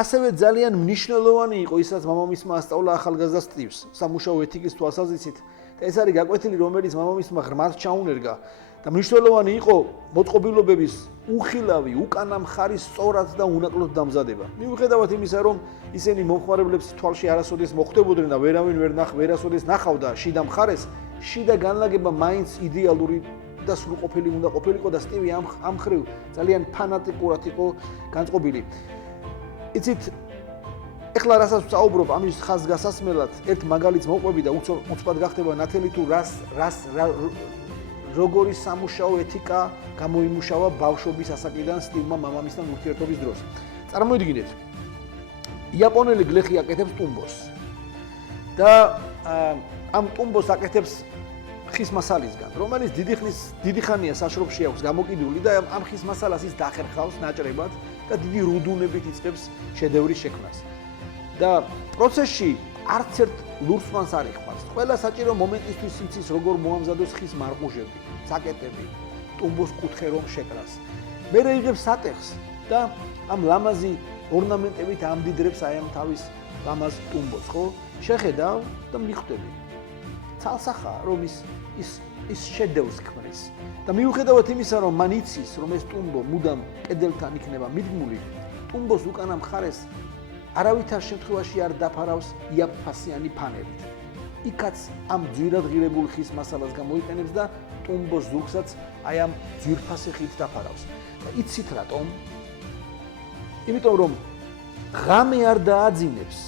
ასევე ძალიან მნიშვნელოვანი იყო ის, რაც მამამისმა ასწავლა ახალგაზრდა სტივს, სამუშაო ეთიკის თვალსაზრისით. და ეს არის გაკვეთილი, რომელიც მამამისმა ღრმად ჩაუნერგა და მნიშვნელოვანი იყო მოწყობილობების უხილავი, უკანა მხარის სწორად და უნაკლოდ დამზადება. მიუხედავად იმისა, რომ ისინი მომხმარებლებს თვალში არასოდეს მოხვდებოდნენ და ვერავინ ვერასოდეს ნახავდა შიდა მხარეს, შიდა განლაგება მაინც იდეალური და სრულყოფილი უნდა ყოფილიყო და სტივი ამ ხრივ ძალიან ფანატიკურად იყო განწყობილი. იცით, ეხლა რასაც ვსაუბრობ ამის ხაზგასასმელად, ერთ მაგალითს მოვყვები და უცბად გახდება ნათელი თუ როგორი სამუშაო ეთიკა გამოიმუშავა ბავშვობის ასაკიდან სტივმა მამამისთან ურთიერთობის დროს. წარმოიდგინეთ, იაპონელი გლეხი აკეთებს ტუმბოს და ამ ტუმბოს აკეთებს ხის მასალისგან, რომელიც დიდი ხანია საშრობში აქვს გამოკიდული და ამ ხის მასალას ის დახერხავს ნაჭრებად და დიდი რუდუნებით იწყებს შედევრის შექმნას. და პროცესში არც ერთ ლურსმანს არ იხმარს. ყველა საჭირო მომენტისთვის იცის როგორ მოამზადოს ხის მარყუჟები, საკეტები, ტუმბოს კუთხე რომ შეკრას. მერე იღებს სატეხს და ამ ლამაზი ორნამენტებით ამდიდრებს აი ამ თავის ლამაზ ტუმბოს, ხო? შეხედავ და მიხვდები. ცალსახაა რომ ის შედევრს ქმნის. და მიუხედავად იმისა, რომ მან იცის, რომ ეს ტუმბო მუდამ კედელთან იქნება მიდგმული, ტუმბოს უკანა მხარეს არავითარ შემთხვევაში არ დაფარავს იაფფასიანი ფანერით. იქაც ამ ძვირად ღირებულ ხის მასალას გამოიყენებს და ტუმბოს ზურგსაც აი ამ ძვირფასი ხით დაფარავს. და იცით რატომ? იმიტომ რომ ღამე არ დააძინებს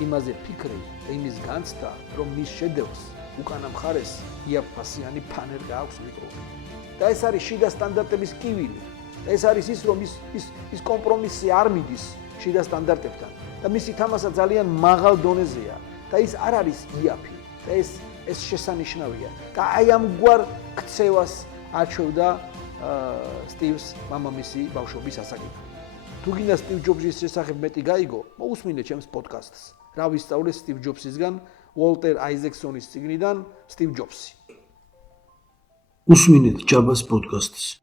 იმაზე ფიქრი და იმის განცდა, რომ მის შედევრს უკანა მხარეს იაფფასიანი ფანერი გააქვს მიკროვი. და ეს არის შიდა სტანდარტების კივილი. და ეს არის ის, რომ ის კომპრომისი არ მიდის შიდა სტანდარტებთან. და მისი თამასა ძალიან მაღალ დონეზეა და ის არ არის იაფი და ეს შესანიშნავია. და აი ამგვარ ქცევას აჩვევდა სტივს მამამისი ბავშვობის ასაკიდან. თუ გინდა სტივ ჯობსის შესახებ მეტი გაიგო, მოусმინეთ ჩემს პოდკასტს. რა ვისწავლე სტივ ჯობსისგან, უოლტერ აიზექსონის წიგნიდან სტივ ჯობსი. უსმინეთ ჯაბას პოდკასტს.